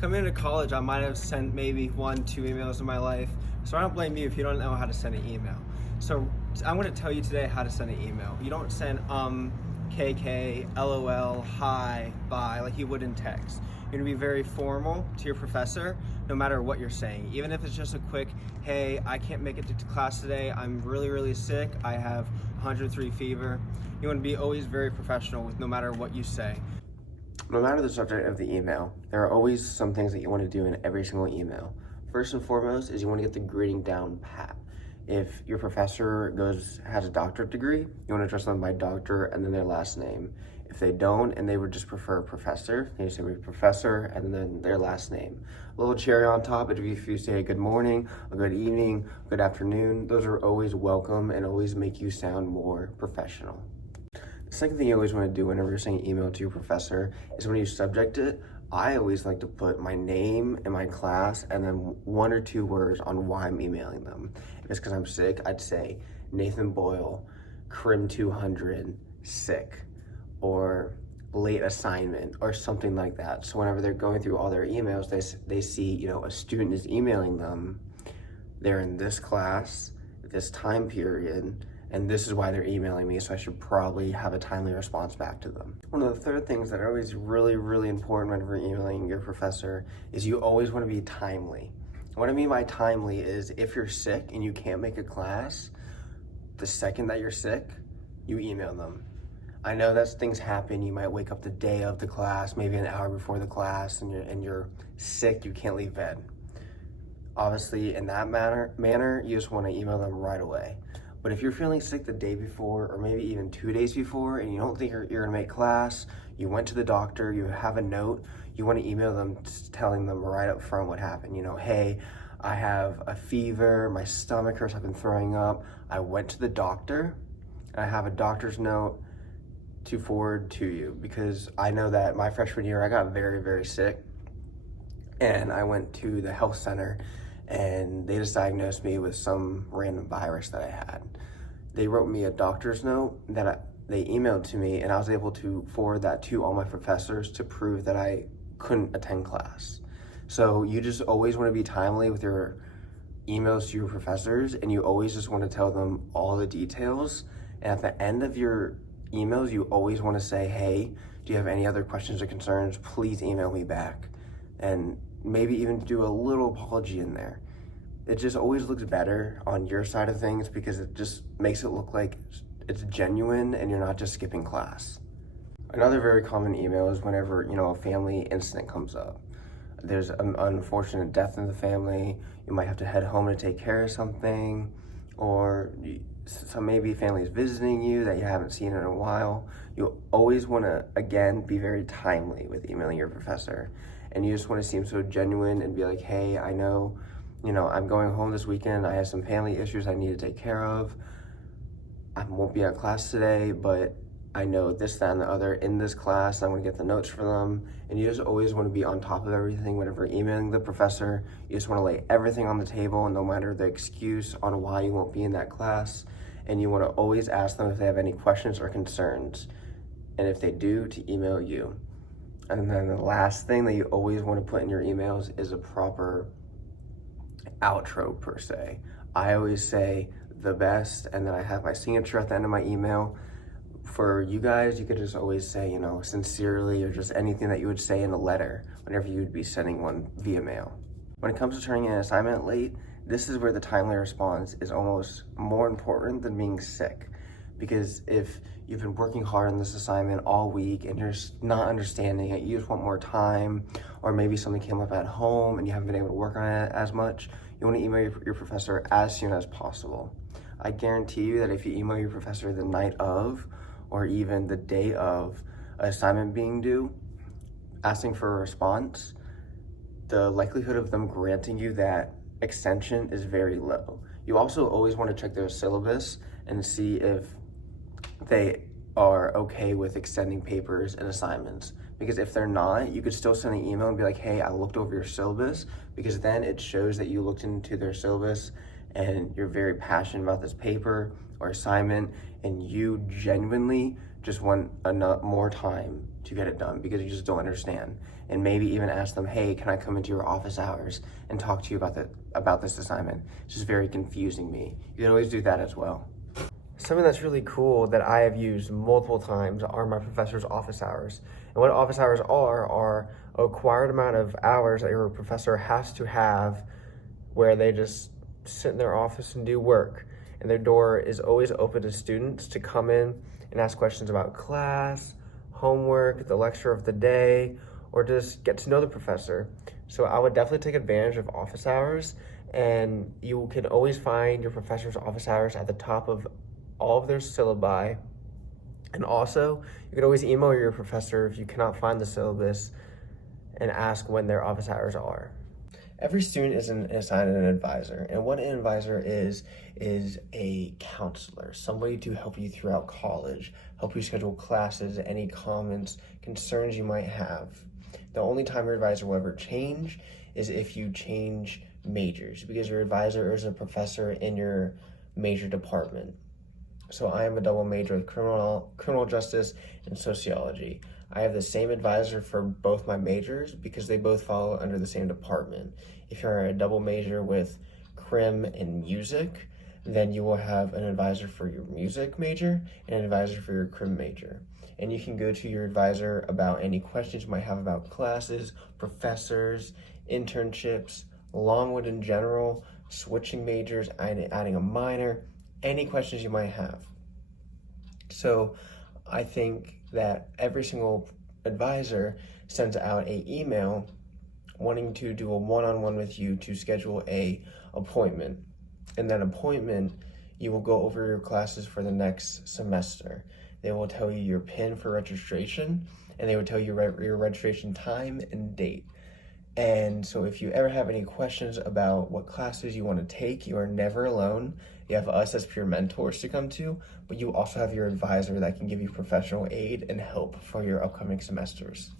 Coming into college, I might have sent maybe 1, 2 emails in my life. So I don't blame you if you don't know how to send an email. So I'm going to tell you today how to send an email. You don't send KK, LOL, hi, bye, like you would in text. You're going to be very formal to your professor, no matter what you're saying. Even if it's just a quick, hey, I can't make it to class today. I'm really, really sick. I have 103 fever. You want to be always very professional with no matter what you say. No matter the subject of the email, there are always some things that you want to do in every single email. First and foremost is you want to get the greeting down pat. If your professor has a doctorate degree, you want to address them by doctor and then their last name. If they don't and they would just prefer professor, you say professor and then their last name. A little cherry on top, if you say good morning, a good evening, good afternoon, those are always welcome and always make you sound more professional. The second thing you always want to do whenever you're sending an email to your professor is when you subject it, I always like to put my name and my class and then 1 or 2 words on why I'm emailing them. If it's because I'm sick, I'd say Nathan Boyle, Crim 200, sick, or late assignment, or something like that. So whenever they're going through all their emails, they see, a student is emailing them, they're in this class, this time period, and this is why they're emailing me, so I should probably have a timely response back to them. One of the third things that are always really, really important whenever emailing your professor is you always want to be timely. What I mean by timely is if you're sick and you can't make a class, the second that you're sick, you email them. I know that things happen. You might wake up the day of the class, maybe an hour before the class, and you're sick, you can't leave bed. Obviously, in that manner, you just want to email them right away. But if you're feeling sick the day before, or maybe even 2 days before, and you don't think you're gonna make class, you went to the doctor, you have a note, you wanna email them telling them right up front what happened. Hey, I have a fever, my stomach hurts, I've been throwing up, I went to the doctor, and I have a doctor's note to forward to you, because I know that my freshman year, I got very, very sick, and I went to the health center, and they just diagnosed me with some random virus that I had. They wrote me a doctor's note that they emailed to me, and I was able to forward that to all my professors to prove that I couldn't attend class. So you just always want to be timely with your emails to your professors, and you always just want to tell them all the details. And at the end of your emails, you always want to say, hey, do you have any other questions or concerns? Please email me back. And maybe even do a little apology in there. It just always looks better on your side of things because it just makes it look like it's genuine and you're not just skipping class. Another very common email is whenever, a family incident comes up. There's an unfortunate death in the family, you might have to head home to take care of something, or maybe family's visiting you that you haven't seen in a while. You always want to, again, be very timely with emailing your professor. And you just want to seem so genuine and be like, hey, I know, I'm going home this weekend. I have some family issues I need to take care of. I won't be at class today, but I know this, that, and the other in this class. I'm going to get the notes for them. And you just always want to be on top of everything whenever emailing the professor. You just want to lay everything on the table, no matter the excuse on why you won't be in that class. And you want to always ask them if they have any questions or concerns. And if they do, to email you. And then the last thing that you always want to put in your emails is a proper outro, per se. I always say the best, and then I have my signature at the end of my email. For you guys, you could just always say, sincerely, or just anything that you would say in a letter whenever you would be sending one via mail. When it comes to turning in an assignment late, this is where the timely response is almost more important than being sick. Because if you've been working hard on this assignment all week and you're not understanding it, you just want more time, or maybe something came up at home and you haven't been able to work on it as much, you want to email your professor as soon as possible. I guarantee you that if you email your professor the night of, or even the day of an assignment being due, asking for a response, the likelihood of them granting you that extension is very low. You also always want to check their syllabus and see if they are okay with extending papers and assignments. Because if they're not, you could still send an email and be like, hey, I looked over your syllabus, because then it shows that you looked into their syllabus and you're very passionate about this paper or assignment, and you genuinely just want more time to get it done because you just don't understand. And maybe even ask them, hey, can I come into your office hours and talk to you about this assignment? It's just very confusing me. You can always do that as well. Something that's really cool that I have used multiple times are my professor's office hours. And what office hours are a required amount of hours that your professor has to have where they just sit in their office and do work. And their door is always open to students to come in and ask questions about class, homework, the lecture of the day, or just get to know the professor. So I would definitely take advantage of office hours, and you can always find your professor's office hours at the top of all of their syllabi. And also, you can always email your professor if you cannot find the syllabus and ask when their office hours are. Every student is assigned an advisor, and what an advisor is a counselor, somebody to help you throughout college, help you schedule classes, any comments, concerns you might have. The only time your advisor will ever change is if you change majors, because your advisor is a professor in your major department. So I am a double major with criminal justice and sociology. I have the same advisor for both my majors because they both fall under the same department. If you're a double major with crim and music, then you will have an advisor for your music major and an advisor for your crim major. And you can go to your advisor about any questions you might have about classes, professors, internships, Longwood in general, switching majors, adding a minor, any questions you might have. So I think that every single advisor sends out an email wanting to do a one-on-one with you to schedule a appointment. In that appointment, you will go over your classes for the next semester. They will tell you your PIN for registration, and they will tell you your registration time and date. And so if you ever have any questions about what classes you want to take, you are never alone. You have us as peer mentors to come to, but you also have your advisor that can give you professional aid and help for your upcoming semesters.